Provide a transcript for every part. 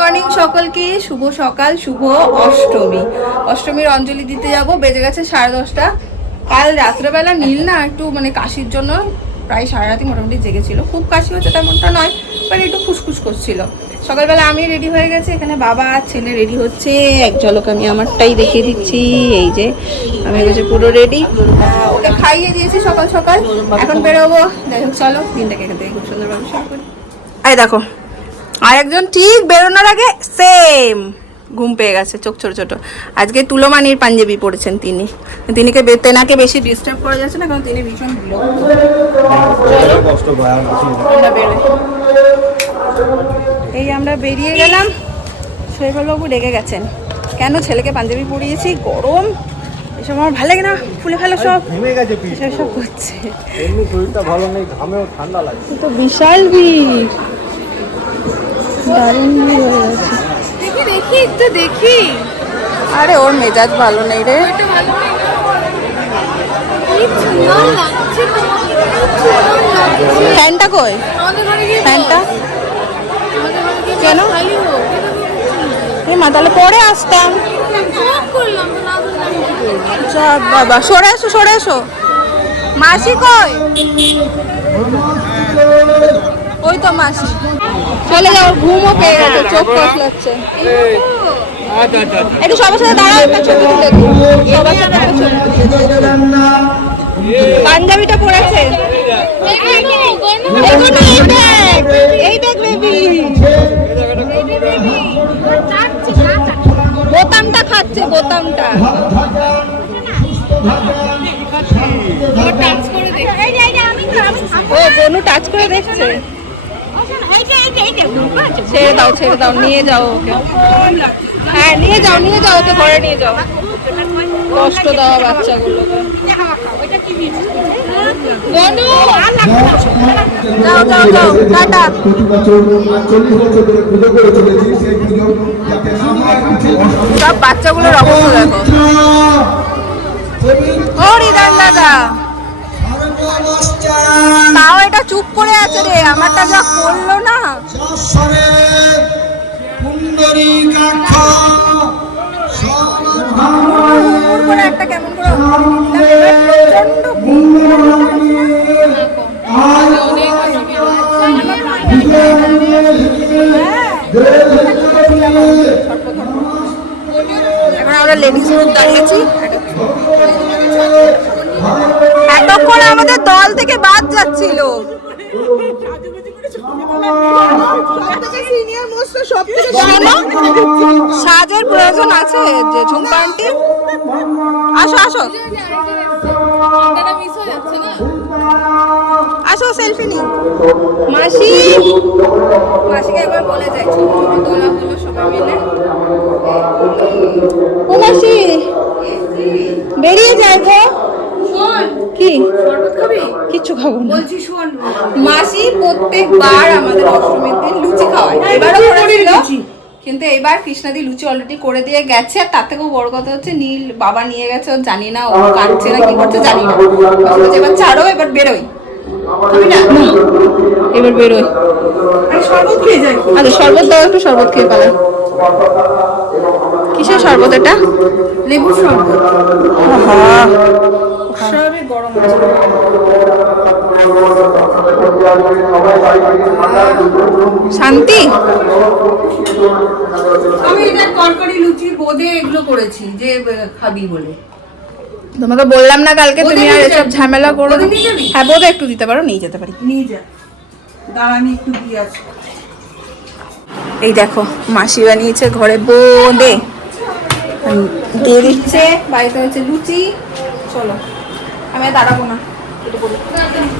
Morning সকলকে। শুভ সকাল, শুভ অষ্টমী। অষ্টমীর অঞ্জলি দিতে যাব। বেজে গেছে সাড়ে দশটা। কাল রাত্রেবেলা নীল না, একটু মানে কাশির জন্য প্রায় সারা রাতি মোটামুটি জেগেছিল। খুব কাশি হচ্ছে তেমনটা নয় বাট একটু ফুসফুস করছিল। সকালবেলা আমি রেডি হয়ে গেছি। এখানে বাবা আর ছেলে রেডি হচ্ছে। এক ঝলক আমি আমারটাই দেখিয়ে দিচ্ছি। এই যে, আমি হচ্ছে পুরো রেডি ওকে খাইয়ে দিয়েছি সকাল সকাল। এখন বেরোবো। যাই হোক, চলো, দিনটাকে এখান থেকে খুব সুন্দরভাবে শুরু করি। এই দেখো আর একজন ঠিক বেরোনোর আগে সেম ঘুম পেয়ে গেছে চোখ ছোট ছোট। আজকে তুলোমানির পাঞ্জাবি পড়েছেন তিনি। তিনিকে তেনাকে বেশি ডিস্টার্ব করা যাচ্ছে না কারণ তিনি ভীষণ এই আমরা বেরিয়ে গেলাম। শৈবালবাবু ডেকে গেছেন। কেন ছেলেকে পাঞ্জাবি পরিয়েছি? গরম। এসব আমার ভালো লাগে না। ফুলে ফেলো সব। ঘেমে গেছে এসব সব করছে এমনি শরীরটা ভালো নেই ঘামেও ঠান্ডা লাগে তো বিশাল ভিড় দারুণ ভিড় হয়ে গেছে। দেখি দেখি একটু দেখি। আরে ওর মেজাজ ভালো নেই রে। ফ্যানটা কই? ফ্যানটা? কেন? এই মা তাহলে পরে আসতাম। বাবা সরে এসো সরে এসো। মাসি কই? ওই তো মাসি। চলে যাও ঘুমও পেয়ে গেছে চোখ কসলাচ্ছে একটু সবার সাথে দাঁড়াও একটা ছবি তুলে সবার সাথে একটা ছবি তুলে পাঞ্জাবিটা পরেছে এই ব্যাগ বেবি বোতামটা খাচ্ছে বোতামটা। দেখ ও বনু টাচ করে দেখছে। ছেড়ে দাও ছেড়ে দাও নিয়ে যাও ওকে। হ্যাঁ নিয়ে যাও নিয়ে যাও ওকে ঘরে নিয়ে যাও। কষ্ট দেওয়া বাচ্চাগুলোকে। যাও যাও যাও টাটা। সব বাচ্চাগুলোর অবস্থা দেখো। ও দাদা। চুপ করে আছে রে আমারটা যা করল না। করে একটা কেমন এখন আমরা লেডিস গ্রুপ দাঁড়িয়েছি। এতক্ষণ আমাদের শোনো, সাজের প্রয়োজন আছে যে ঝুমকা আন্টি আসো আসো। আসো সেলফি নি মাসি। মাসিকে একবার বলে যাই ছবি তোলা হলো সবাই মিলে। ও মাসি। বেরিয়ে যাই গো। কি? কিচ্ছু খাব না। বলছি শোন মাসি প্রত্যেকবার আমাদের অষ্টমীর দিন লুচি খাওয়ায়। এবারও করেছিল কিন্তু এবার কৃষ্ণাদি লুচি অলরেডি করে দিয়ে গেছে আর তার থেকেও বড় কথা হচ্ছে নীল বাবা নিয়ে গেছে ও জানি না ও কাঁদছে না কি করছে জানি না। এবার ছাড়ো এবার বেরোই। এবার বেরোই। শরবত খেয়ে যাই। আচ্ছা শরবত দাও একটু শরবত খেয়ে পালাই কিসের শরবত এটা? লেবুর শরবত। গরম শান্তি আমি এটা তরকারি লুচি বোঁদে এগুলো করেছি যে খাবি বলে তোমাকে বললাম না কালকে তুমি আর এসব ঝামেলা করো হ্যাঁ বোধ একটু দিতে পারো নিয়ে যেতে পারি নিয়ে যা দাঁড়া আমি একটু দিয়ে আসি এই দেখো মাসি বানিয়েছে ঘরে বোঁদে দিয়ে দিচ্ছে বাড়িতে হচ্ছে লুচি চলো আমি দাঁড়াবো না।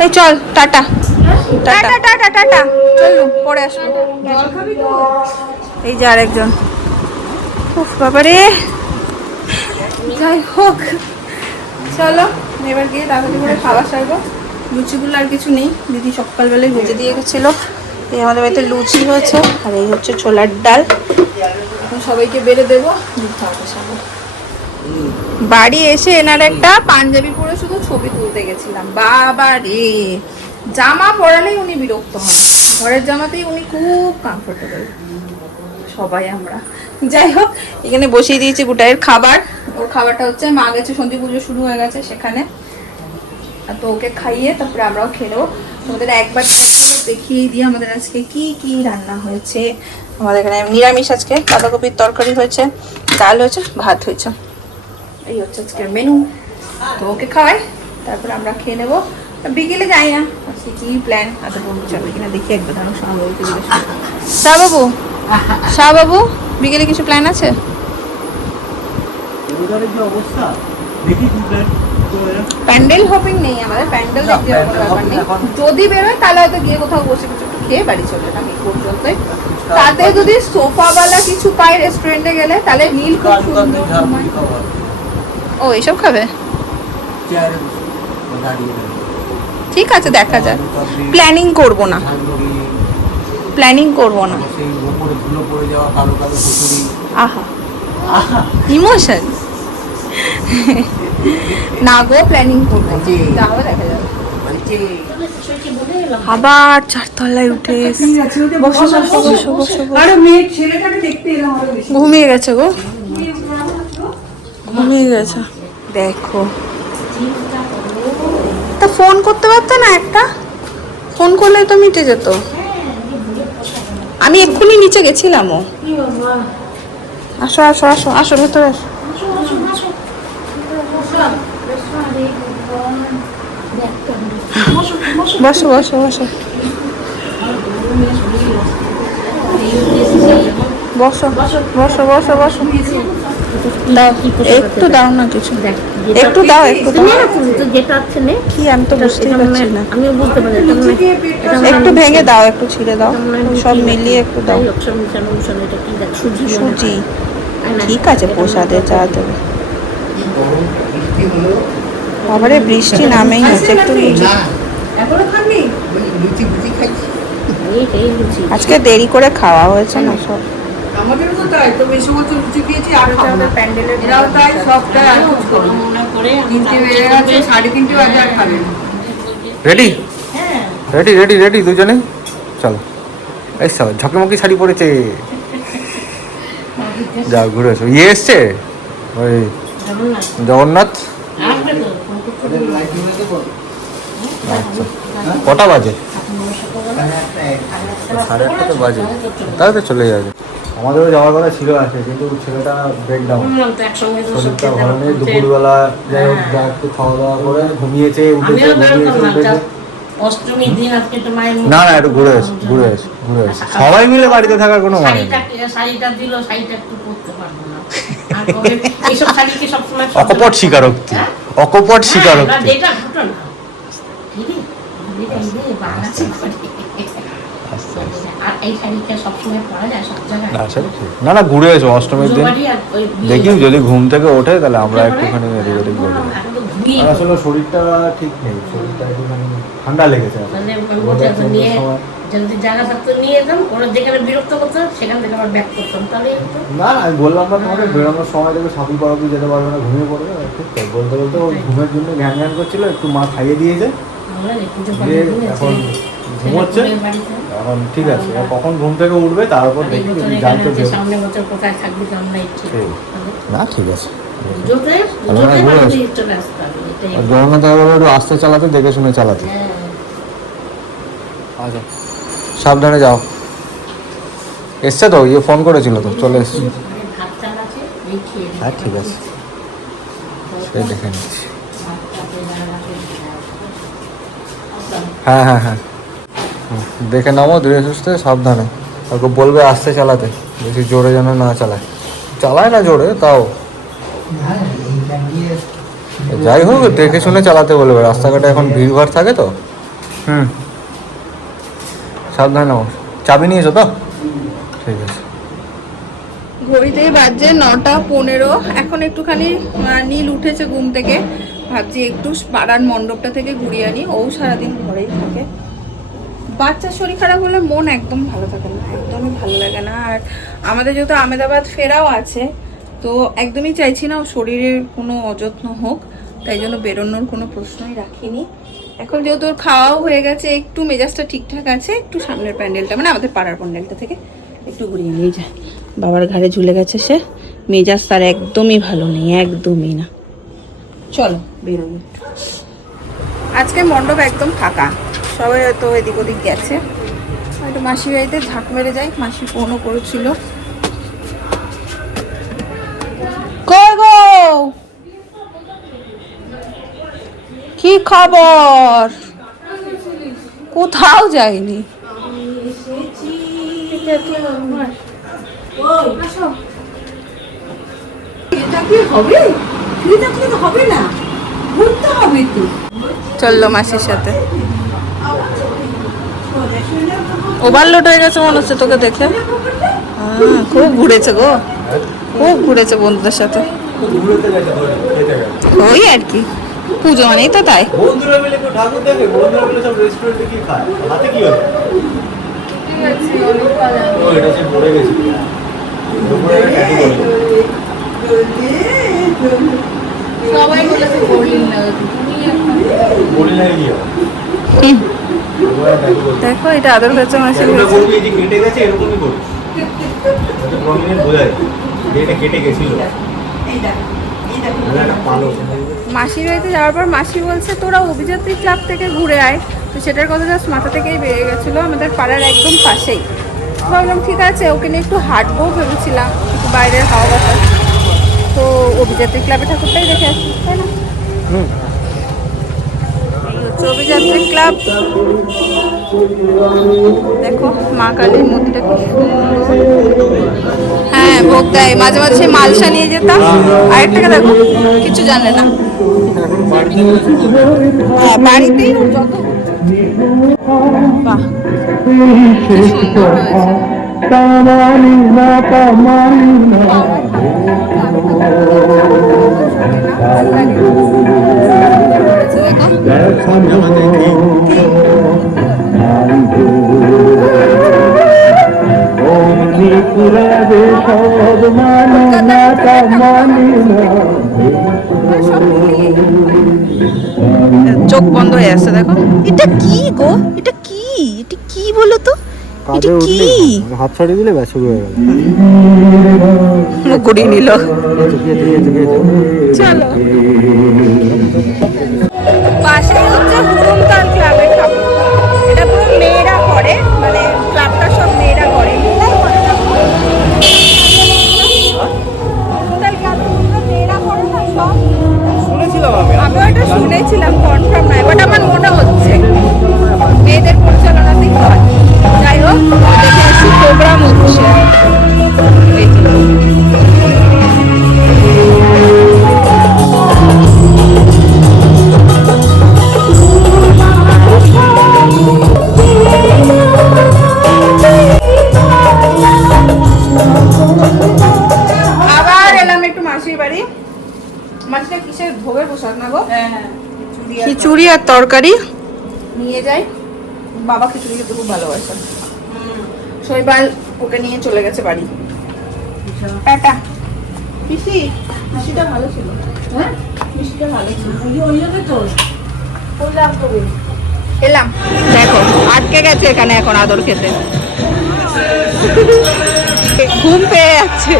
এই চল টাটা। টাটা। টাটা টাটা চলো পরে আসব। এই যে আরেকজন। উফ বাবারে। যাই হোক। চলো এবার গিয়ে তাড়াতাড়ি করে খাবার সারবো। লুচিগুলো আর কিছু নেই। দিদি সকালবেলায় ভেজে দিয়ে গেছিল। এই আমাদের বাড়িতে লুচি হয়েছে। আর এই হচ্ছে ছোলার ডাল। সবাইকে বেড়ে দেবো। দিদি খাওয়াতে বাড়ি এসে এনার একটা পাঞ্জাবি পরে শুধু ছবি তুলতে গেছিলাম। বাবা রে জামা পরালেই উনি বিরক্ত হন। ঘরের জামাতেই উনি খুব কমফোর্টেবল সবাই আমরা। যাই হোক, এখানে বসিয়ে দিয়েছি গোটাইয়ের খাবার। ওর খাবারটা হচ্ছে, মা গেছে সন্ধি পুজো শুরু হয়ে গেছে সেখানে। তো ওকে খাইয়ে তারপরে আমরাও নেব। তোমাদের একবার দেখিয়ে দিয়ে আমাদের আজকে কি কি রান্না হয়েছে। আমাদের এখানে নিরামিষ আজকে, বাঁধাকপির তরকারি হয়েছে, ডাল হয়েছে, ভাত হয়েছে। এই হচ্ছে আজকের মেনু তো ওকে খাওয়াই তারপরে আমরা খেয়ে নেব। বিকেলে যাই না আজকে কি প্ল্যান আচ্ছা বলব চলো এখানে দেখি একবার দাঁড়ো শাহবাবুকে জিজ্ঞেস। শাহবাবু শাহবাবু বিকেলে কিছু প্ল্যান আছে? প্যান্ডেল হপিং নেই আমাদের প্যান্ডেল দেখতে ব্যাপার নেই। যদি বেরোয় তাহলে হয়তো গিয়ে কোথাও বসে কিছু একটু খেয়ে বাড়ি চলে এলাম এই পর্যন্তই। তাতে যদি সোফাওয়ালা কিছু পাই রেস্টুরেন্টে গেলে তাহলে নীল খুব সুন্দর ও এইসব খাবে? ঠিক আছে দেখা যাক। প্ল্যানিং করব না। প্ল্যানিং করব না। আহা। ইমোশন না গো প্ল্যানিং করব আবার চারতলায় উঠে এসে বসো বসো ঘুমিয়ে গেছে। দেখো। তা ফোন করতে পারতে না একটা? ফোন করলে তো মিটে যেত। আমি এক্ষুনি নিচে গেছিলাম ও আসো আসো আসো আসো, ভেতরে আসো। বসো বসো বসো বসো। বসো বসো বসো। দাও একটু দাও না কিছু। একটু দাও একটু দাও। যেটা আছে নে। কি আমি তো বুঝতেই পারছি না। আমি বুঝতে পারি হয়- হয় একটু ভেঙে দাও একটু ছিঁড়ে দাও। হয় সব মিলিয়ে একটু দাও। সুজি হয়। না? ঠিক আছে হয়- যা দেবে। বাবারে বৃষ্টি নামেই হচ্ছে একটু এখনও খাননি? আজকে দেরি করে খাওয়া হয়েছে না সব। আমাদেরও তো তাই লুচি খেয়েছি আর এরাও তাই সব তাই আর কিছু তিনটে বেজে গেছে সাড়ে তিনটে বাজে আর খাবে রেডি রেডি রেডি রেডি দুজনে? চলো। এই সব ঝকমকি শাড়ি পরেছে। যা ঘুরে এসো। ইয়ে এসছে? ওই জগন্নাথ। আচ্ছা। কটা বাজে? সাড়ে আটটা তো বাজে। তাহলে তো চলে যাবে। আমাদেরও যাওয়ার কথা ছিল আছে কিন্তু ছেলেটা ব্রেকডাউন শরীরটা ভালো নেই দুপুরবেলা যাই হোক যা একটু খাওয়া দাওয়া করে ঘুমিয়েছে উঠেছে ঘুমিয়েছে উঠেছে। অষ্টমীর দিন আজকে তো মায়ের না না একটু ঘুরে এসো ঘুরে এসো ঘুরে এসো। সবাই মিলে বাড়িতে থাকার কোনো মানে নেই। শাড়িটা দিল একটু পরতে পারব না। অকপট স্বীকারোক্তি। হ্যাঁ? অকপট হ্যাঁ, স্বীকারোক্তি। যেটা ঘটনা দিদি, দিদি, দিদি, বাড়াচ্ছে করে। আস্তে আস্তে। আর এই শাড়িটা সবসময় পরা যায় সব জায়গায়? না সেটা ঠিক। না না ঘুরে এসো অষ্টমীর দিন। দেখি যদি ঘুম থেকে ওঠে তাহলে আমরা একটুখানি এদিক ওদিক আসলে শরীরটা ঠিক নেই শরীরটা একটুখানি ঠান্ডা লেগেছে। মানে নিয়ে যদি জায়গা থাকতো নিয়ে যেতাম ওরা যেখানে বিরক্ত করতো সেখান থেকে আবার ব্যাক করতাম। তাহলে না না আমি বললাম না তোমাকে বেরোনোর সময় যেতে পারবে না ঘুমিয়ে পড়বে ঠিক বলতে বলতে ওই ঘুমের জন্য করছিল একটু মা খাইয়ে দিয়েছে। এখন ঘুমোচ্ছে। এখন ঠিক আছে কখন ঘুম থেকে উঠবে তারপর দেখি বছর যদি এখানে যাই তো হচ্ছে সামনে বছর কোথায় থাকবি আমরা ইচ্ছে না ঠিক আছে। আর জগন্নাথ বাবা একটু আস্তে চালাতে দেখে শুনে চালাতে। হ্যাঁ। আচ্ছা। সাবধানে যাও। এসছে তো ইয়ে ফোন করেছিল তো চলে এসছে। নিই। হ্যাঁ ঠিক আছে। সে দেখে নিচ্ছি। হ্যাঁ হ্যাঁ হ্যাঁ। দেখে নামো ধীরে সুস্থে সাবধানে। ওকে বলবে আস্তে চালাতে বেশি জোরে যেন না চালায়। চালায় না জোরে তাও। যাই হোক দেখে শুনে চালাতে বলবে। রাস্তাঘাটে এখন ভিড়ভাড় থাকে তো। হুম। সাবধানে নামো চাবি নিয়েছো তো? ঠিক আছে। ঘড়িতে বাজছে নটা পনেরো। এখন একটুখানি নীল উঠেছে ঘুম থেকে। ভাবছি একটু পাড়ার মণ্ডপটা থেকে ঘুরিয়ে আনি। ও সারাদিন ঘরেই থাকে। বাচ্চার শরীর খারাপ হলে মন একদম ভালো থাকে না, একদমই ভালো লাগে না। আর আমাদের যেহেতু আমেদাবাদ ফেরাও আছে, তো একদমই চাইছি না শরীরের কোনো অযত্ন হোক, তাই জন্য বেরোনোর কোনো প্রশ্নই রাখিনি। এখন যেহেতু ওর খাওয়াও হয়ে গেছে, একটু মেজাজটা ঠিকঠাক আছে, একটু সামনের প্যান্ডেলটা মানে আমাদের পাড়ার প্যান্ডেলটা থেকে একটু ঘুরিয়ে নিয়ে যায়। বাবার ঘাড়ে ঝুলে গেছে সে, মেজাজ তার একদমই ভালো নেই, একদমই না। চলো, বেরোই। আজকে মণ্ডপ একদম ফাঁকা। সবাই হয়তো এদিক ওদিক গেছে। হয়তো মাসি বাড়িতে ঝাঁক মেরে যাই মাসি ফোনও করেছিল। কই গো? কি খবর? কোথাও যায়নি এটা কি হবে? তো হবে না। ঘুরতে হবে চলল মাসির সাথে। ওভারলোড হয়ে গেছে মনে হচ্ছে তোকে দেখে। হ্যাঁ, খুব ঘুরেছে গো। খুব ঘুরেছে বন্ধুদের সাথে। ওই আর কি। পুজো মানেই তো তাই। বন্ধুরা মিলে ঠাকুর দেখে? বন্ধুরা মিলে সব রেস্টুরেন্টে কি খায়? হাতে কি হচ্ছে ও এটা সে পড়ে গেছে। দুপুরে একটা tattoo করেছে। সবাই বলেছে দেখো এটা আদর কাছে মাসি কেটে গেছে এরকমই মানে মাসির বাড়িতে যাওয়ার পর মাসি বলছে তোরা অভিযাত্রী ক্লাব থেকে ঘুরে আয়। তো সেটার কথা জাস্ট মাথা থেকেই বেরিয়ে গেছিল আমাদের পাড়ার একদম পাশেই। ভাবলাম ঠিক আছে ওকে নিয়ে একটু হাঁটবো ভেবেছিলাম একটু বাইরের হাওয়া বাতাস। তো অভিযাত্রী ক্লাবে ঠাকুরটাই দেখে আসি তাই না? অভিযাত্রী ক্লাব। দেখো মা কালীর মূর্তিটা কি সুন্দর। হ্যাঁ ভোগ দেয়। মাঝে মাঝে মালসা নিয়ে যেতাম আরেকটাকে দেখো কিছু জানে না। হ্যাঁ বাড়িতেই যত বাহ সুন্দর হয়েছে। চোখ বন্ধ হয়ে আসছে দেখো এটা কি গো এটা কি এটা কি বলো তো এটা কি হাত ছাড়িয়ে দিলে ব্যাস শুরু হয়ে গেল মুখ ঘুরিয়ে নিল চলো এটা কনফার্ম নয় বাট আমার মনে হচ্ছে মেয়েদের পরিচালনাতেই হয়। যাই হোক দেখে আসি প্রোগ্রাম হচ্ছে। আর তরকারি? নিয়ে যাই। বাবা খিচুড়ি খেতে খুব ভালোবাসে। শৈবাল ওকে নিয়ে চলে গেছে বাড়ি। টাটা। পিসি মিষ্টিটা ভালো ছিল। হ্যাঁ? মিষ্টিটা ভালো ছিল। এলাম। দেখো আটকে গেছে এখানে এখন আদর খেতে। ঘুম পেয়ে যাচ্ছে।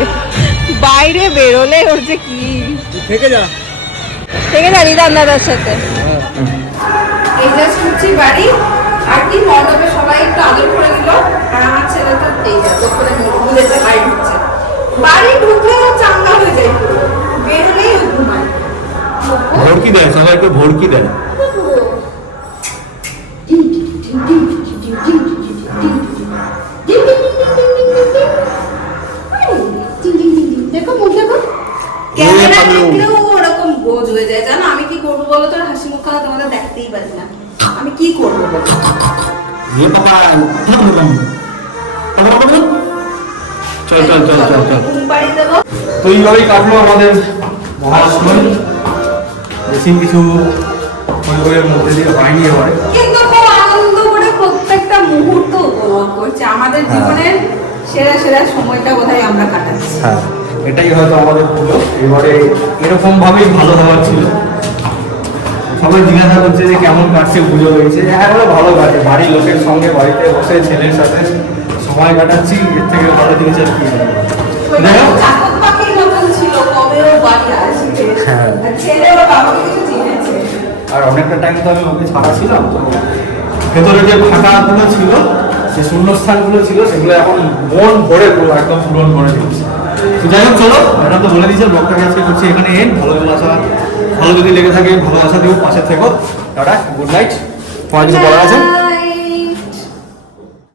বাইরে বেরোলে ওর যে কি। থেকে যা। থেকে যা রিদান দাদার সাথে। এই যে শুনছি বাড়ি। আর কি মণ্ডপে সবাই একটু আদর করে দিল। আর আমার ছেলে তো এই যা দোকানে ভুলেছে বাড়ি ঢুকছে। বাড়ি ঢুকলে চাঙ্গা হয়ে যায় বেরোলেই ঘুমায়। ভড়কি দেয় সবাইকে ভড়কি দেয়। ক্যামেরা দেখলেও ও ওরকম গোজ হয়ে যায় জানো? করব বলো হাসি মুখ খাওয়া দেখতেই পারি না। আমি কি করব আনন্দ প্রত্যেকটা মুহূর্ত আমাদের সেরা সেরা সময়টা বোধহয় আমরা কাটাচ্ছি। এটাই হয়তো আমাদের এবারে এরকম ভাবেই ভালো হওয়ার ছিল। সবাই জিজ্ঞাসা করছে যে কেমন কাটছে পুজো হয়েছে। হ্যাঁ বলে ভালো কাটে বাড়ির লোকের সঙ্গে বাড়িতে বসে ছেলের সাথে সময় কাটাচ্ছি এর থেকে ভালো জিনিস আর কি। হ্যাঁ। আর অনেকটা টাইম তো আমি ওকে ছাড়া ছিলাম তো ভেতরে যে ফাঁকাগুলো ছিল যে শূন্যস্থানগুলো ছিল সেগুলো এখন মন ভরে পুরো একদম পূরণ করে দিচ্ছে। তো যাই হোক চলো এটা তো বলে দিয়েছে ব্লগটাকে আজকে করছি এখানে এন ভালোবাসা ভালো যদি লেগে থাকে ভালোবাসা দিও, পাশে থেকো। Tata, good night. তোমার কিছু বলার আছে।